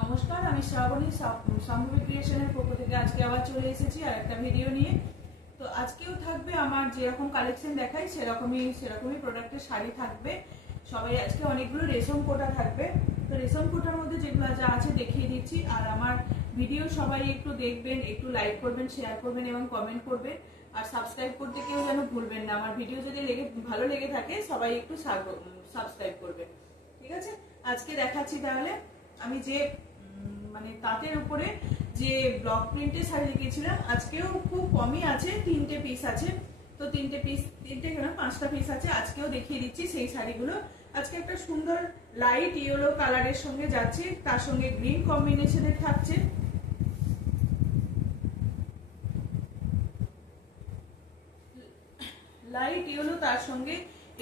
নমস্কার, আমি শ্রাবণী সম্ভবী ক্রিয়েশনের পক্ষ থেকে আজকে আবার চলে এসেছি আর একটা ভিডিও নিয়ে। তো আজকেও থাকবে আমার যেরকম কালেকশন দেখাই সেরকমই প্রোডাক্টের শাড়ি থাকবে। সবাই আজকে অনেকগুলো রেশম কোটা থাকবে। তো রেশম কোটার মধ্যে যেগুলো যা আছে দেখিয়ে দিচ্ছি। আর আমার ভিডিও সবাই একটু দেখবেন, একটু লাইক করবেন, শেয়ার করবেন এবং কমেন্ট করবেন। আর সাবস্ক্রাইব করতে কেউ যেন ভুলবেন না। আমার ভিডিও যদি ভালো লেগে থাকে সবাই একটু সাবস্ক্রাইব করবেন, ঠিক আছে? আজকে দেখাচ্ছি তাহলে আমি যে তাঁতের উপরে যে ব্লক প্রিন্টের শাড়ি দেখিয়েছিলাম। আজকেও খুব কমই আছে, 3টে পিস আছে। তো 3টে কেন 5টা পিস আছে। আজকেও দেখিয়ে দিচ্ছি সেই শাড়িগুলো। আজকে একটা সুন্দর লাইট ইয়েলো কালারের সঙ্গে যাচ্ছে, তার সঙ্গে গ্রিন কম্বিনেশনের থাকছে। লাইট ইয়েলো তার সঙ্গে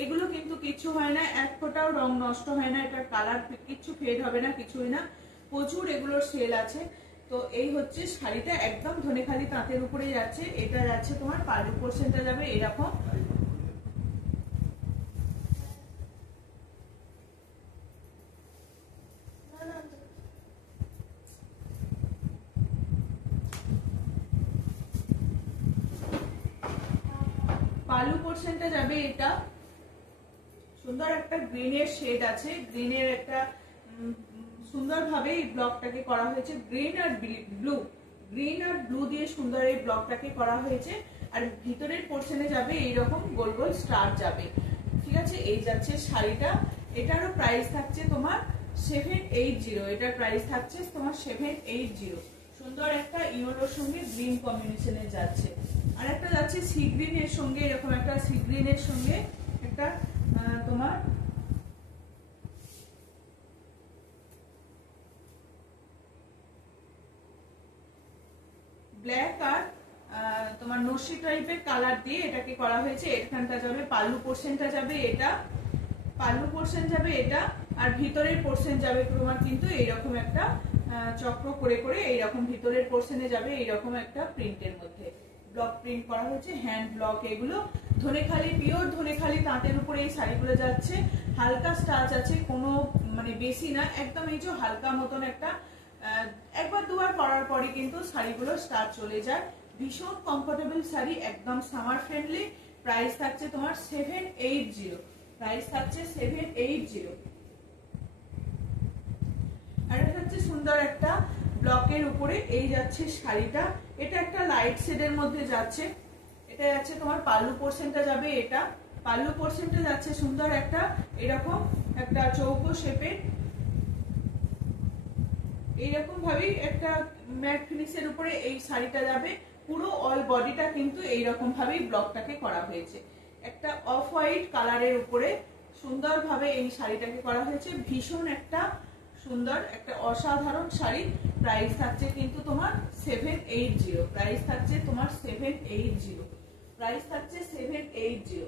এগুলো কিন্তু কিছু হয় না, এক ফোঁটাও রং নষ্ট হয় না, এটা কালার কিছু ফেড হবে না, কিছুই না। প্রচুর এগুলোর সেল আছে। তো এই হচ্ছে শাড়িটা, একদম ধনেখালি তাঁতের উপরে যাচ্ছে। এটা যাচ্ছে তোমার পাল্লু পোর্শনটা যাবে এরকম। পাল্লু পোর্শনটা যাবে এটা সুন্দর একটা গ্রিনের শেড আছে, গ্রিনের একটা সুন্দরভাবে এই ব্লকটাকে করা হয়েছে। গ্রিন আর ব্লু দিয়ে সুন্দর এই ব্লকটাকে করা হয়েছে। আর ভিতরের পোর্শনে যাবে এইরকম গোল গোল স্টার যাবে, ঠিক আছে? এই যাচ্ছে শাড়িটা। এটারও প্রাইস থাকছে তোমার 780। এটার প্রাইস থাকছে তোমার 780। সুন্দর একটা ইয়েলোর সঙ্গে গ্রিন কম্বিনেশনে যাচ্ছে। আর একটা যাচ্ছে সি গ্রিনের সঙ্গে, এরকম একটা সি গ্রিনের সঙ্গে একটা তোমার ব্ল্যাক আর তোমার নসি টাইপের কালার দিয়ে এটাকে করা হয়েছে। এখানটা যাবে পাল্লু পোর্শনটা যাবে এটা, পাল্লু পোর্শন যাবে এটা। আর ভিতরের পোর্শন যাবে তোমার কিন্তু এইরকম একটা চক্র করে করে এইরকম ভিতরের পোর্শনে যাবে এইরকম একটা প্রিন্টের মধ্যে ব্লক প্রিন্ট করা হয়েছে, হ্যান্ড ব্লক। এগুলো ধনেখালি, পিওর ধনেখালি তাঁতের উপরে এই শাড়িগুলো যাচ্ছে। হালকা স্টাচ আছে, কোনো বেশি না, একদম এই যে হালকা মতন একটা একবার দুবার পরার পরে কিন্তু শাড়িগুলো স্টাচ চলে যায়। ভীষণ কমফোর্টেবল শাড়ি, একদম সামার ফ্রেন্ডলি। প্রাইস থাকছে তোমার 780। প্রাইস থাকছে 780। আর এটা হচ্ছে সুন্দর একটা ব্লকের উপরে এই যাচ্ছে শাড়িটা। এটা একটা লাইট শেডের মধ্যে যাচ্ছে। এটা যাচ্ছে তোমার পাল্লু পোর্শনটা যাবে এটা, পাল্লু পোর্শনটা যাচ্ছে সুন্দর একটা এরকম একটা চৌকো শেপের, এইরকম ভাবেই একটা ম্যাট ফিনিশের উপরে এই শাড়িটা যাবে। পুরো অল বডিটা কিন্তু এইরকম ভাবেই ব্লকটাকে করা হয়েছে। একটা অফ হোয়াইট কালারের উপরে সুন্দরভাবে এই শাড়িটাকে করা হয়েছে। ভীষণ একটা সুন্দর একটা অসাধারণ শাড়ি। প্রাইস থাকছে কিন্তু তোমার 780। প্রাইস থাকছে তোমার 780। প্রাইস থাকছে 780।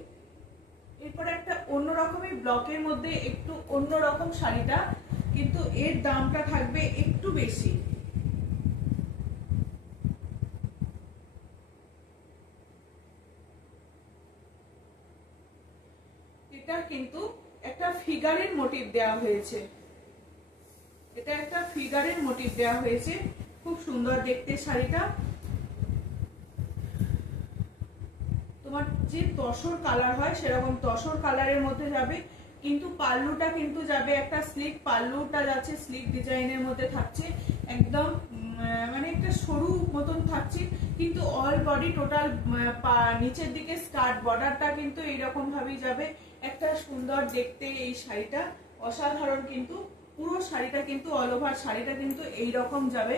এরপরে একটা অন্যরকমের ব্লকের মধ্যে একটু অন্যরকম শাড়িটা, কিন্তু এর দামটা থাকবে একটু বেশি। এটা কিন্তু একটা ফিগারের মোটিভ দেওয়া হয়েছে। এটা একটা ফিগারের মোটিভ দেওয়া হয়েছে, খুব সুন্দর দেখতে শাড়িটা। তোমার যে তসর কালার হয় সেরকম তসর কালারের মধ্যে যাবে, কিন্তু পাল্লুটা কিন্তু যাবে একটা স্লিক, পাল্লুটা যাচ্ছে স্লিক ডিজাইনের মধ্যে থাকছে। একদম একটা সরু মতন থাকছে, কিন্তু অল বডি টোটাল নিচের দিকে স্কার্ট বর্ডারটা কিন্তু এইরকম ভাবেই যাবে। একটা সুন্দর দেখতে এই শাড়িটা, অসাধারণ। কিন্তু পুরো শাড়িটা কিন্তু অল ওভার শাড়িটা কিন্তু এইরকম যাবে।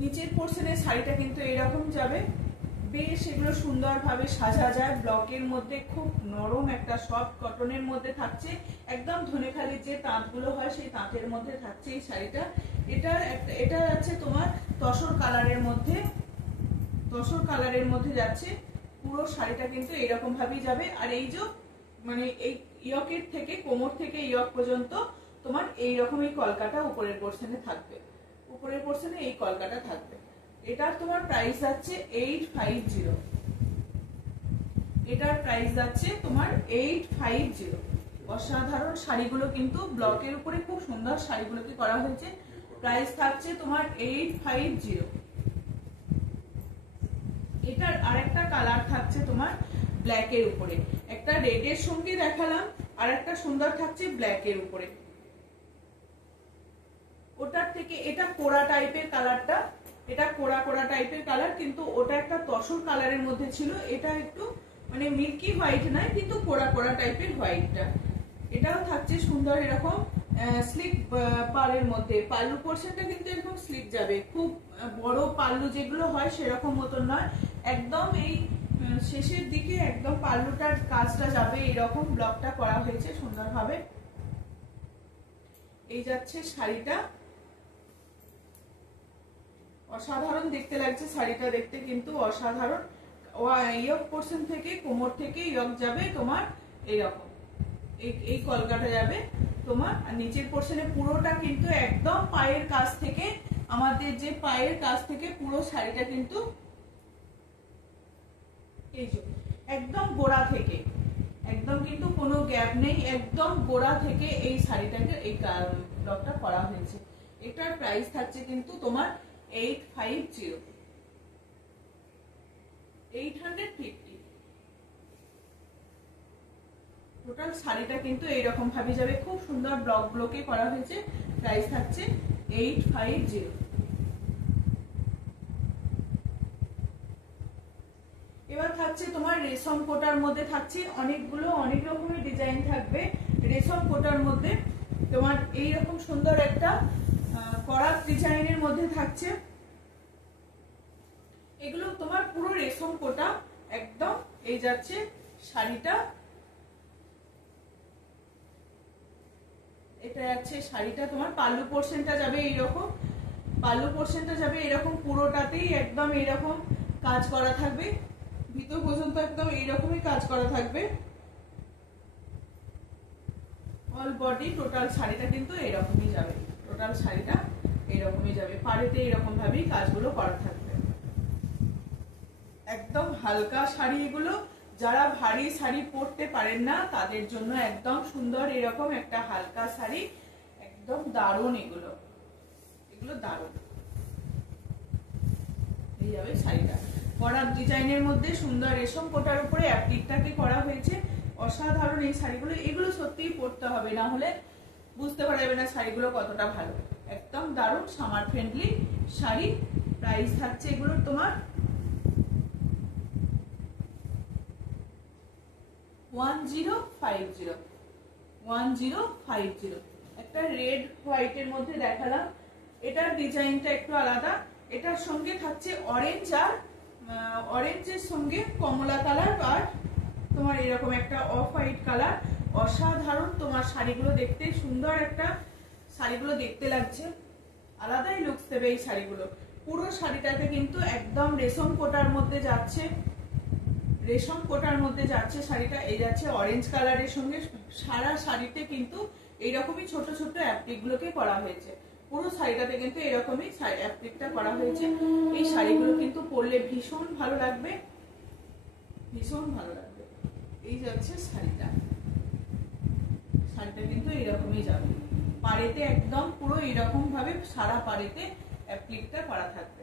নিচের পোর্শনে শাড়িটা কিন্তু এরকম যাবে। বেশ এগুলো সুন্দরভাবে সাজা যায় ব্লকের মধ্যে। খুব নরম একটা সফট কটনের মধ্যে থাকছে, একদম ধনেখালির যে তাঁতগুলো হয় সেই তাঁতের মধ্যে থাকছে এই শাড়িটা। এটা যাচ্ছে তোমার তসর কালারের মধ্যে, তসর কালারের মধ্যে যাচ্ছে। পুরো শাড়িটা কিন্তু এরকম ভাবেই যাবে। আর এই যে এই ইয়কের থেকে কোমর থেকে ইয়ক পর্যন্ত তোমার এইরকম এই কলকাটা উপরের পোর্শনে থাকবে, উপরের পোর্শনে এই কলকাটা থাকবে। এটার তোমার প্রাইস যাচ্ছে 850। এটার প্রাইস যাচ্ছে তোমার 850। অসাধারণ শাড়িগুলো কিন্তু ব্লকের উপরে খুব সুন্দর শাড়িগুলোকে করা হয়েছে। প্রাইস থাকছে তোমার 850। এটার আরেকটা কালার থাকছে তোমার ব্ল্যাকের উপরে, একটা রেডের সঙ্গে দেখালাম, আর একটা সুন্দর থাকছে ব্ল্যাকের উপরে। ওটার থেকে এটা কোড়া টাইপের কালারটা, এটা কোড়া কোড়া টাইপের কালার, কিন্তু ওটা একটা তসর কালারের মধ্যে ছিল, এটা একটু মানে মিল্কি হোয়াইট নয় কিন্তু কোড়া কোড়া টাইপের হোয়াইটটা। এটাও থাকছে সুন্দর এরকম স্লিক পাড়ের মধ্যে। পাল্লু পোর্শনটা কিন্তু এরকম স্লিক যাবে, খুব বড় পাল্লু যেগুলো হয় সেরকম মতন নয়, একদম এই শেষের দিকে একদম পাল্লুটার কাজটা যাবে এরকম ব্লকটা করা হয়েছে সুন্দরভাবে। এই যাচ্ছে শাড়িটা, অসাধারণ দেখতে লাগছে শাড়িটা, দেখতে কিন্তু অসাধারণ। ইয়ক পোর্শন থেকে কোমর থেকে ইয়ক যাবে তোমার এইরকম, এই কলকাটা যাবে তোমার, আর নিচের পোর্শনে পুরোটা কিন্তু একদম পায়ের কাছ থেকে, আমাদের যে পায়ের কাছ থেকে পুরো শাড়িটা কিন্তু এই যে একদম গোড়া থেকে, একদম কিন্তু কোনো গ্যাপ নেই, একদম গোড়া থেকে এই শাড়িটাকে এই ব্লকটা করা হয়েছে। এটার প্রাইস থাকছে কিন্তু তোমার 850। টোটাল শাড়িটা কিন্তু এইরকম ভাবে যাবে, খুব সুন্দর ব্লকে করা হয়েছে। প্রাইস থাকছে 850। এবার থাকছে তোমার রেশম কোটার মধ্যে, থাকছে অনেকগুলো অনেক রকমের ডিজাইন থাকবে রেশম কোটার মধ্যে। তোমার এইরকম সুন্দর একটা করাত ডিজাইনের মধ্যে থাকছে, এগুলো তোমার পুরো রেশম কোটা একদম। এই যাচ্ছে শাড়িটা, এটা যাচ্ছে শাড়িটা, তোমার পাল্লু পোর্শনটা যাবে এইরকম, পাল্লু পোর্শনটা যাবে এরকম, পুরোটাতেই একদম এইরকম কাজ করা থাকবে, ভিতর পর্যন্ত একদম এইরকমই কাজ করা থাকবে। অল বডি টোটাল শাড়িটা কিন্তু এরকমই যাবে, টোটাল শাড়িটা এরকমই যাবে, পাড়েতে এরকম ভাবেই কাজগুলো করা থাকবে। একদম হালকা শাড়ি এগুলো, যারা ভারী শাড়ি পরতে পারেন না তাদের জন্য একদম সুন্দর এরকম একটা হালকা শাড়ি, একদম দারুণ। এগুলো দারুণ। এই যাবে শাড়িটা, করার ডিজাইনের মধ্যে সুন্দর রেশম কোটার উপরে অ্যাপ্লিকটাকে করা হয়েছে, অসাধারণ এই শাড়িগুলো। এগুলো সত্যিই পরতে হবে, না হলে বুঝতে পারবে না শাড়িগুলো কতটা ভালো। একদম দারুণ সামার ফ্রেন্ডলি শাড়ি। প্রাইস থাকছে এগুলোর তোমার 1050। একটা রেড হোয়াইটের মধ্যে দেখালাম, এটার ডিজাইনটা একটু আলাদা। এটার সঙ্গে থাকছে অরেঞ্জ, আর অরেঞ্জের সঙ্গে কমলা কালার, আর তোমার এরকম একটা অফ হোয়াইট কালার। অসাধারণ তোমার শাড়িগুলো দেখতে, সুন্দর একটা শাড়িগুলো দেখতে লাগছে, আলাদাই লুকস দেবে এই শাড়িগুলো। পুরো শাড়িটাতে কিন্তু একদম রেশম কোটার মধ্যে যাচ্ছে, রেশম কোটার মধ্যে যাচ্ছে শাড়িটা। এই যাচ্ছে অরেঞ্জ কালারের সঙ্গে, সারা শাড়িতে কিন্তু এইরকমই ছোট ছোট অ্যাপ্লিক গুলোকে করা হয়েছে, পুরো শাড়িটাতে কিন্তু এরকমই অ্যাপ্লিকটা করা হয়েছে। এই শাড়িগুলো কিন্তু পরলে ভীষণ ভালো লাগবে, ভীষণ ভালো লাগবে। এই যাচ্ছে শাড়িটা, শাড়িটা কিন্তু এরকমই যাবে, পাড়েতে একদম পুরো এরকম ভাবে সারা পাড়েতে অ্যাপ্লিকটা করা থাকবে।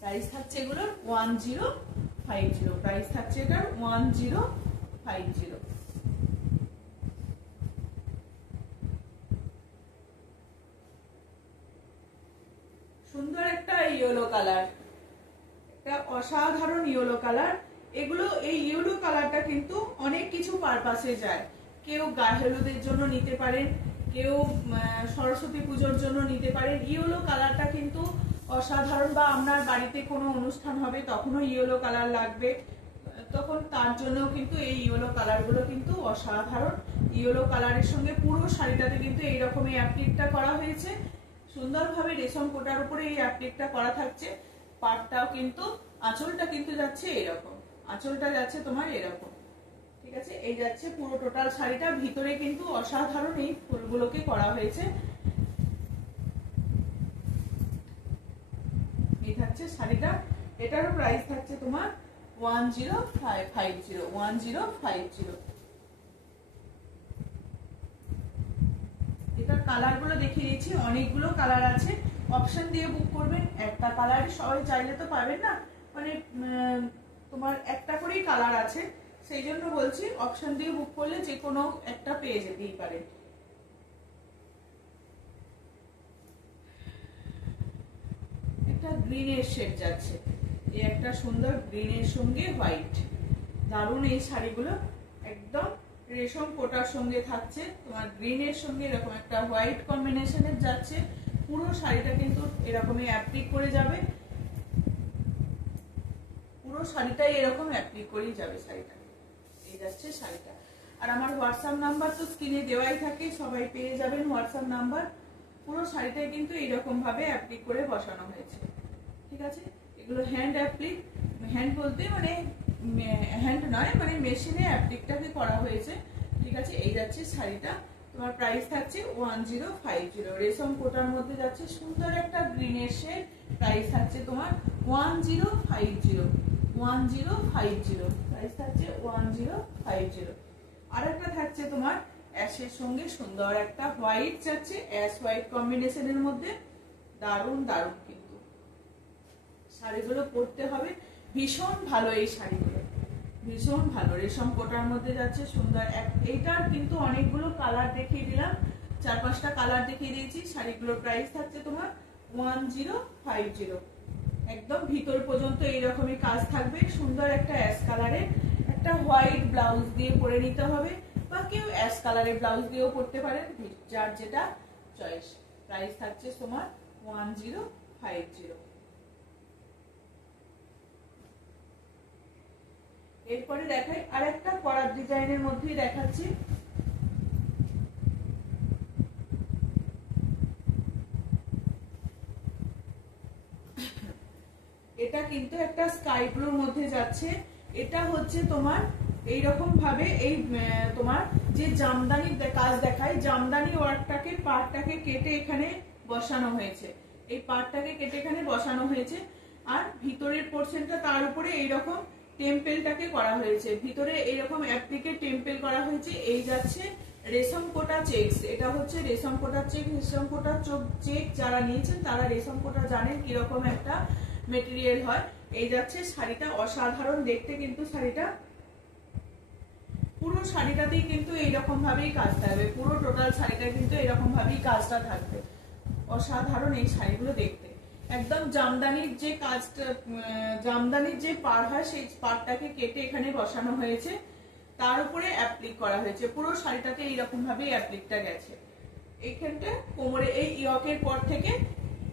প্রাইস থাকছে এগুলোর 1050, প্রাইস থাকছে এটার 1050। সুন্দর একটা ইয়েলো কালার, একটা অসাধারণ ইয়েলো কালার। এগুলো এই ইয়েলো কালারটা কিন্তু অনেক কিছু পারপাসে যায়। কেউ গায়ে হলুদের জন্য নিতে পারেন, কেউ সরস্বতী পুজোর জন্য নিতে পারেন। ইয়েলো কালারটা কিন্তু অসাধারণ, বা আপনার বাড়িতে কোনো অনুষ্ঠান হবে তখনও ইয়েলো কালার লাগবে, তখন তার জন্যও কিন্তু এই ইয়েলো কালারগুলো কিন্তু অসাধারণ। ইয়েলো কালারের সঙ্গে পুরো শাড়িটাতে কিন্তু এইরকম এই অ্যাপ্লিকটা করা হয়েছে, সুন্দরভাবে রেশম কোটার উপরে এই অ্যাপ্লিকটা করা থাকছে। পাটটাও কিন্তু, আঁচলটা কিন্তু যাচ্ছে এরকম, আঁচলটা যাচ্ছে তোমার এরকম, ঠিক আছে। এই যাচ্ছে পুরো টোটাল শাড়িটা, ভিতরে কিন্তু অসাধারণ এই ফুলগুলোকে করা হয়েছে। এই থাকছে শাড়িটা, এটারও প্রাইস থাকছে তোমার 1050। এটার কালার গুলো দেখিয়ে দিচ্ছি, অনেকগুলো কালার আছে, অপশন দিয়ে বুক করবেন। একটা কালারই সবাই চাইলে তো পাবেন না, মানে তোমার একটা করেই কালার আছে, সেই জন্য বলছি অপশন দিয়ে বুক করলে যে কোনো একটা পেয়ে যেতেই পারে। একটা গ্রিনের শেড যাচ্ছে, এই একটা সুন্দর গ্রিনের সঙ্গে হোয়াইট, দারুণ এই শাড়িগুলো, একদম রেশম কোটার সঙ্গে থাকছে, তোমার গ্রিনের সঙ্গে এরকম একটা হোয়াইট কম্বিনেশনের যাচ্ছে। পুরো শাড়িটা কিন্তু এরকমই অ্যাপ্লিক করে যাবে, পুরো শাড়িটাই এরকম অ্যাপ্লিক করেই যাবে শাড়িটা। এই যাচ্ছে শাড়িটা। আর আমার হোয়াটসঅ্যাপ নাম্বার তো স্ক্রিনে দেওয়াই থাকে, সবাই পেয়ে যাবেন হোয়াটসঅ্যাপ নাম্বার। পুরো শাড়িটাই কিন্তু এইরকম ভাবে অ্যাপ্লিক করে বসানো হয়েছে, ঠিক আছে। এগুলো হ্যান্ড অ্যাপ্লিক, হ্যান্ড বলতে মানে হ্যান্ড নয়, মানে মেশিনে অ্যাপ্লিকটাকে করা হয়েছে, ঠিক আছে। এই যাচ্ছে শাড়িটা, তোমার প্রাইস থাকছে 1050, রেশম কোটার মধ্যে যাচ্ছে, সুন্দর একটা গ্রিনের শেড, প্রাইস থাকছে তোমার 1050, প্রাইস থাকছে 1050। আর একটা থাকছে তোমার অ্যাশের সঙ্গে সুন্দর একটা হোয়াইট যাচ্ছে, অ্যাশ হোয়াইট কম্বিনেশনের মধ্যে, দারুণ দারুণ কিন্তু শাড়িগুলো পরতে হবে, ভীষণ ভালো এই শাড়িগুলো, ভীষণ ভালো। রেশম কোটার মধ্যে যাচ্ছে সুন্দর, এইটার কিন্তু অনেকগুলো কালার দেখিয়ে দিলাম, 4-5টা কালার দেখিয়ে দিয়েছি। শাড়িগুলোর প্রাইস থাকছে তোমার 1050, একদম ভিতর পর্যন্ত এইরকমই কাজ থাকবে, সুন্দর একটা অ্যাশ কালারের, একটা হোয়াইট ব্লাউজ দিয়ে পরে নিতে হবে, বা কেউ অ্যাশ কালারের ব্লাউজ দিয়েও পরতে পারেন, যার যেটা চয়েস। প্রাইস থাকছে তোমার 1050। এরপরে দেখাই আরেকটা করার ডিজাইনের মধ্যেই দেখাচ্ছি, এটা কিন্তু একটা স্কাই ব্লুর মধ্যে যাচ্ছে। এটা হচ্ছে তোমার এইরকম ভাবে এই তোমার যে জামদানির কাজ দেখায়, জামদানি ওয়ার্কটাকে পাড়টাকে কেটে এখানে বসানো হয়েছে, এই পাড়টাকে কেটে এখানে বসানো হয়েছে, আর ভিতরের পোরশনটা তার উপরে এইরকম টেম্পেলটাকে করা হয়েছে, ভিতরে এইরকম অ্যাপ্লিকে টেম্পেল করা হয়েছে। এই যাচ্ছে রেশম কোটা চেকস, এটা হচ্ছে রেশম কোটা চেক। রেশম কোটা চেক যারা নিয়েছেন তারা রেশম কোটা জানেন কিরকম একটা মেটেরিয়াল হয়। এই যাচ্ছে শাড়িটা, অসাধারণ দেখতে কিন্তু শাড়িটা, পুরো শাড়িটাতেই কিন্তু এইরকম ভাবেই কাজ থাকবে, পুরো টোটাল শাড়িটা কিন্তু এরকম ভাবেই কাজটা থাকবে, অসাধারণ এই শাড়িগুলো দেখতে। একদম জামদানির যে কাজটা, জামদানির যে পাড় হয় সেই পাড়টাকে কেটে এখানে বসানো হয়েছে, তার উপরে অ্যাপ্লিক করা হয়েছে, পুরো শাড়িটাতে এইরকম ভাবেই অ্যাপ্লিকটা গেছে। এইখানটা কোমরে এই ইয়কের পর থেকে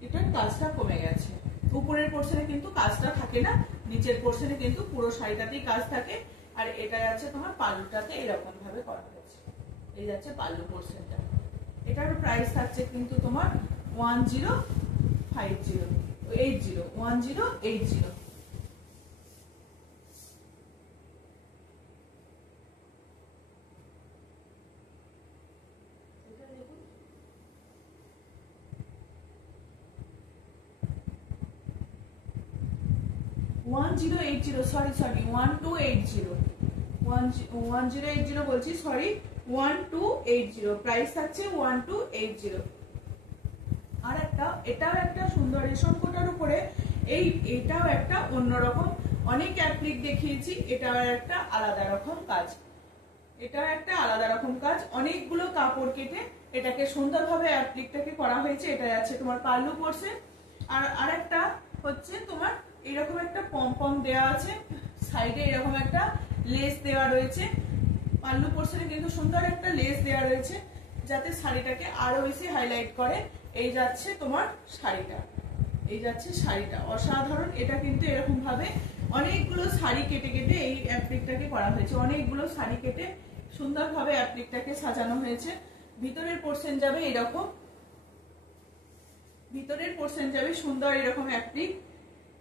এটার কাজটা কমে গেছে, উপরের পোর্শনে কিন্তু কাজটা থাকে না, নিচের পোর্শনে কিন্তু পুরো শাড়িটাতেই কাজ থাকে। আর এটা যাচ্ছে তোমার পাল্লুটাতে এরকম ভাবে করা হয়েছে, এই যাচ্ছে পাল্লু পোর্শনটা। এটার প্রাইস থাকছে কিন্তু তোমার 1080। 1080, সরি 1280 বলছি, সরি 1280, প্রাইস থাকছে 1280। আর একটা, এটাও একটা সুন্দর রেশম কোটার উপরে, এটাও একটা অন্যরকম, অনেক অ্যাপ্লিক দেখিয়েছি, এটাও একটা আলাদা রকম কাজ, এটাও একটা আলাদা রকম কাজ, অনেকগুলো কাপড় কেটে এটাকে সুন্দরভাবে অ্যাপ্লিকটাকে করা হয়েছে। এটা আছে তোমার পাল্লু পোর্শন, আর আরেকটা হচ্ছে তোমার এরকম একটা পম দেওয়া আছে, সাইডে এরকম একটা লেস দেওয়া রয়েছে, পাল্লু পোর্শনে কিন্তু সুন্দর একটা লেস দেওয়া রয়েছে, যাতে শাড়িটাকে আরো বেশি হাইলাইট করে। এই যাচ্ছে তোমার শাড়িটা, এই যাচ্ছে শাড়িটা, অসাধারণ। এটা কিন্তু এরকম ভাবে অনেকগুলো শাড়ি কেটে কেটে এই অ্যাপ্লিকটাকে করা হয়েছে, অনেকগুলো শাড়ি কেটে সুন্দরভাবে অ্যাপ্লিকটাকে সাজানো হয়েছে। ভিতরের পোর্শন যাবে এরকম, ভিতরের পোর্শন যাবে সুন্দর এরকম অ্যাপ্লিক,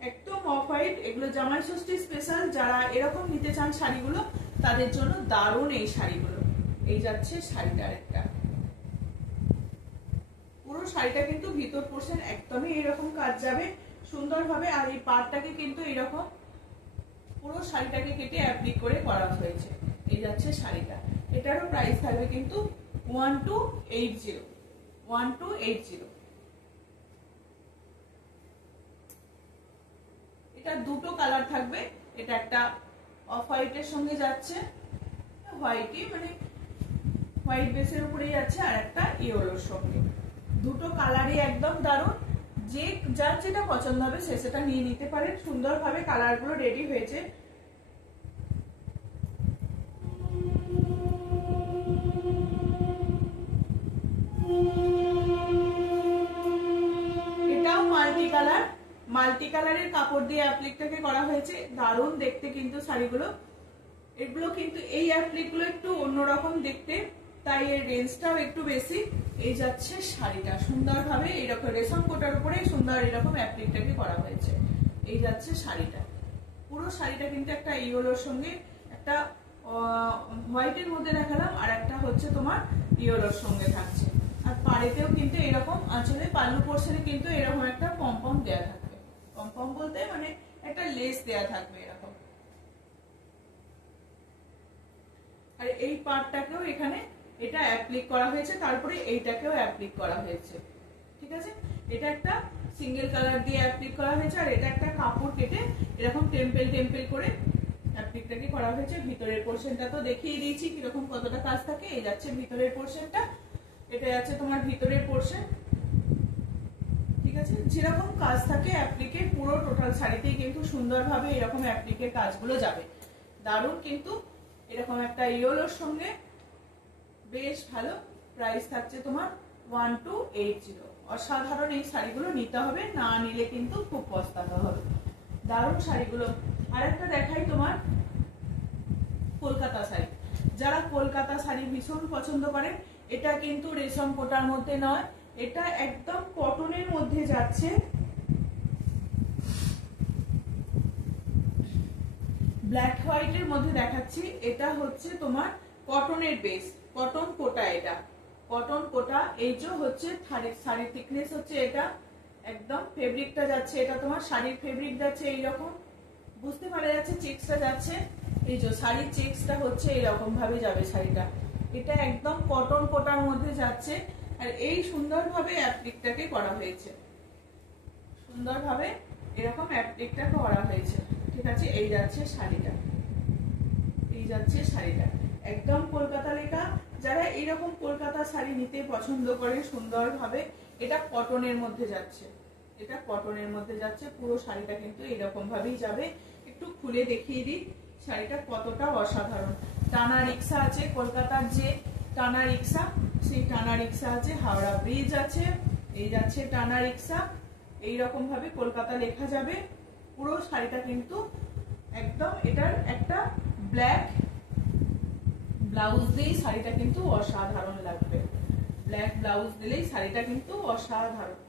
একদম অফ হোয়াইট। এগুলো জামাই ষষ্ঠী স্পেশাল, যারা এরকম নিতে চান শাড়িগুলো তাদের জন্য দারুণ এই শাড়িগুলো। এই যাচ্ছে শাড়িটার একটা, পুরো শাড়িটা কিন্তু ভিতর পোর্শন একদমই এরকম কাজ যাবে সুন্দরভাবে, আর এই পাড়টাকে কিন্তু এরকম পুরো শাড়িটাকে কেটে অ্যাপ্লিক করে করা হয়েছে। এই যাচ্ছে শাড়িটা, এটারও প্রাইস থাকবে কিন্তু 1280। 1280। এটা দুটো কালার থাকবে, এটা একটা অফ হোয়াইটের সঙ্গে যাচ্ছে, হোয়াইটই মানে হোয়াইট বেসের উপরেই যাচ্ছে, আর একটা ইয়েলোর সঙ্গে। দুটো কালারই একদম দারুণ, যে যার যেটা পছন্দ হবে সে সেটা নিয়ে নিতে পারেন। সুন্দরভাবে কালারগুলো রেডি হয়েছে। এটাও মাল্টি কালারের কাপড় দিয়ে অ্যাপ্লিকটাকে করা হয়েছে। দারুণ দেখতে কিন্তু শাড়িগুলো। এগুলো কিন্তু এই অ্যাপ্লিকগুলো একটু অন্যরকম দেখতে, তাই এর রেঞ্জটাও একটু বেশি। এই যাচ্ছে শাড়িটা, সুন্দরভাবে এইরকম রেশম কোটার উপরে সুন্দর এরকম অ্যাপ্লিকটাকে করা হয়েছে। এই যাচ্ছে শাড়িটা, পুরো শাড়িটা কিন্তু একটা ইয়েলোর সঙ্গে, একটা হোয়াইটের মধ্যে দেখালাম, আর একটা হচ্ছে তোমার ইয়েলোর সঙ্গে থাকছে। আর পাড়েতেও কিন্তু এরকম আঁচলে পাল্লু পোর্শনে কিন্তু এরকম একটা পমপম দেয়া থাকবে। পমপম বলতে মানে একটা লেস দেয়া থাকবে এরকম। আর এই পার্টটাকেও এখানে এটা অ্যাপ্লিক করা হয়েছে, তারপরে এইটাকেও অ্যাপ্লিক করা হয়েছে। ঠিক আছে, এটা একটা সিঙ্গেল কালার দিয়ে অ্যাপ্লিক করা হয়েছে, আর এটা একটা কাপড় কেটে এরকম টেম্পেল টেম্পেল করে অ্যাপ্লিকটাকে করা হয়েছে। ভিতরের পোর্শনটা তো দেখিয়ে দিয়েছি কিরকম কতটা কাজ থাকে। এই যাচ্ছে ভিতরের পোর্শনটা, এটা যাচ্ছে তোমার ভিতরের পোর্শন। ঠিক আছে, যেরকম কাজ থাকে অ্যাপ্লিকের পুরো টোটাল শাড়িতেই কিন্তু সুন্দরভাবে এরকম অ্যাপ্লিকের কাজগুলো যাবে। দারুণ কিন্তু এরকম একটা ইয়েলোর সঙ্গে বেশ ভালো। প্রাইস থাকছে তোমার 1280। অসাধারণ এই শাড়িগুলো নিতে হবে, না নিলে কিন্তু খুব পস্তাতে হবে। দারুণ শাড়িগুলো। আর একটা দেখাই তোমার কলকাতা শাড়ি। যারা কলকাতা শাড়ি ভীষণ পছন্দ করেন, এটা কিন্তু রেশম কোটার মধ্যে নয়, এটা একদম কটনের মধ্যে যাচ্ছে। ব্ল্যাক হোয়াইটের মধ্যে দেখাচ্ছি। এটা হচ্ছে তোমার কটনের বেস, কটন কোটা। এটা কটন কোটা। এই যে হচ্ছে শাড়ির থিকনেস হচ্ছে এটা, একদম ফেব্রিকটা যাচ্ছে, এটা তোমার শাড়ির ফেব্রিক যাচ্ছে এইরকম, বুঝতে পারা যাচ্ছে চেক্সটা যাচ্ছে। এই যে শাড়ির চেক্সটা হচ্ছে এইরকম ভাবে যাবে শাড়িটা। এটা একদম কটন কোটার মধ্যে যাচ্ছে। আর এই সুন্দরভাবে অ্যাপ্লিকটাকে করা হয়েছে, সুন্দরভাবে এরকম অ্যাপ্লিকটা করা হয়েছে। ঠিক আছে, এই যাচ্ছে শাড়িটা, এই যাচ্ছে শাড়িটা একদম কলকাতা লেখা। যারা এইরকম কলকাতা শাড়ি নিতে পছন্দ করে সুন্দরভাবে, এটা কটনের মধ্যে যাচ্ছে, এটা কটনের মধ্যে যাচ্ছে। পুরো শাড়িটা কিন্তু এরকম ভাবেই যাবে। একটু খুলে দেখিয়ে দিই শাড়িটা কতটা অসাধারণ। টানা রিক্সা আছে, কলকাতার যে টানা রিক্সা, সেই টানা রিক্সা আছে, হাওড়া ব্রিজ আছে, এই যাচ্ছে টানা রিক্সা। এইরকম ভাবে কলকাতা লেখা যাবে। পুরো শাড়িটা কিন্তু একদম, এটার একটা ব্ল্যাক ব্লাউজ দিয়েই শাড়িটা কিন্তু অসাধারণ লাগবে। ব্ল্যাক ব্লাউজ দিলেই শাড়িটা কিন্তু অসাধারণ।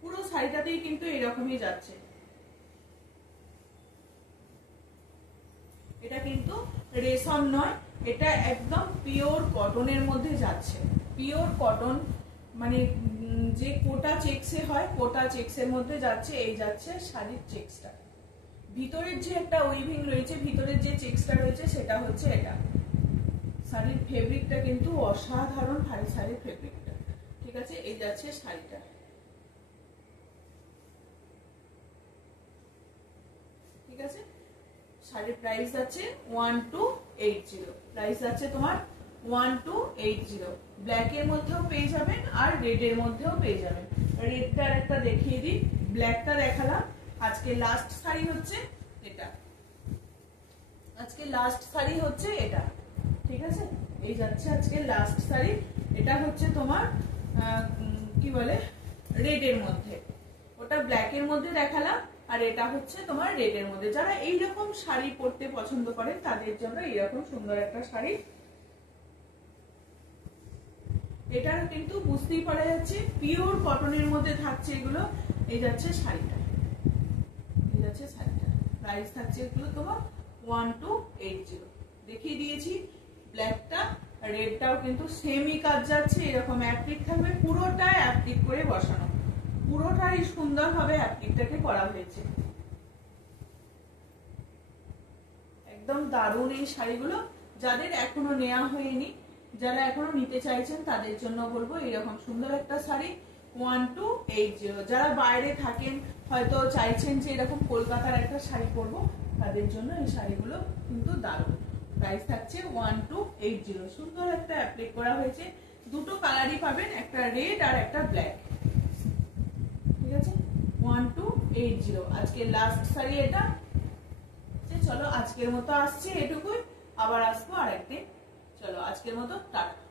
পুরো শাড়িটাতেই কিন্তু এরকমই যাচ্ছে। এটা কিন্তু রেশম নয়, এটা একদম পিওর কটনের মধ্যে যাচ্ছে। পিওর কটন মানে যে কোটা চেক্সে হয়, কোটা চেক্সের মধ্যে যাচ্ছে। এই যাচ্ছে শাড়ির চেক্সটা, ভিতরের যে একটা উইভিং রয়েছে, ভিতরের যে চেক্সটা রয়েছে সেটা হচ্ছে এটা। শাড়ির ফেব্রিকটা কিন্তু অসাধারণ, ভারী শাড়ির ফেব্রিকটা। ঠিক আছে, এই যাচ্ছে শাড়িটা। ঠিক আছে, শাড়ির প্রাইস আছে 1280। প্রাইস আছে তোমার 1280। ব্ল্যাক এর মধ্যেও পেয়ে যাবেন আর রেড এর মধ্যেও পেয়ে যাবেন। রেডটা একটা দেখিয়ে দিই, ব্ল্যাকটা দেখালাম। আজকে লাস্ট শাড়ি হচ্ছে এটা, আজকে লাস্ট শাড়ি হচ্ছে এটা। ঠিক আছে, এই যাচ্ছে আজকে লাস্ট শাড়ি। এটা হচ্ছে তোমার কি বলে রেড এর মধ্যে, ওটা ব্ল্যাক এর মধ্যে দেখালাম, আর এটা হচ্ছে তোমার রেড এর মধ্যে। যারা এইরকম শাড়ি পরতে পছন্দ করেন তাদের জন্য এইরকম সুন্দর একটা শাড়ি। এটা কিন্তু বুঝতেই পারা যাচ্ছে পিওর কটনের মধ্যে থাকছে এগুলো। এই যাচ্ছে শাড়িটা, এই যাচ্ছে শাড়িটা। প্রাইস থাকছে এগুলো তোমার 1280। দেখিয়ে দিয়েছি ব্ল্যাকটা, রেডটাও কিন্তু সেমই কাজ যাচ্ছে। এরকম অ্যাপ্লিক থাকবে, পুরোটা অ্যাপ্লিক করে বসানো, পুরোটাই সুন্দরভাবে অ্যাপ্লিকটাকে করা হয়েছে। একদম দারুণ এই শাড়িগুলো। যাদের এখনো নেওয়া হয়নি যারা এখনো নিতে চাইছেন তাদের জন্য বলবো এরকম সুন্দর একটা শাড়ি 1280। যারা বাইরে থাকেন হয়তো চাইছেন যে এরকম কলকাতার একটা শাড়ি পরবো, তাদের জন্য এই শাড়িগুলো কিন্তু দারুণ। প্রাইস থাকছে 1280। সুন্দর একটা অ্যাপ্লিক করা হয়েছে, দুটো কালারই পাবেন, একটা রেড আর একটা ব্ল্যাক। ঠিক আছে, 1280 আজকে লাস্ট শাড়ি এটা। চলো আজকের মতো আসছে এটুকুই, আবার আসবো আরেকদিন। চলো আজকের মতো টাটা।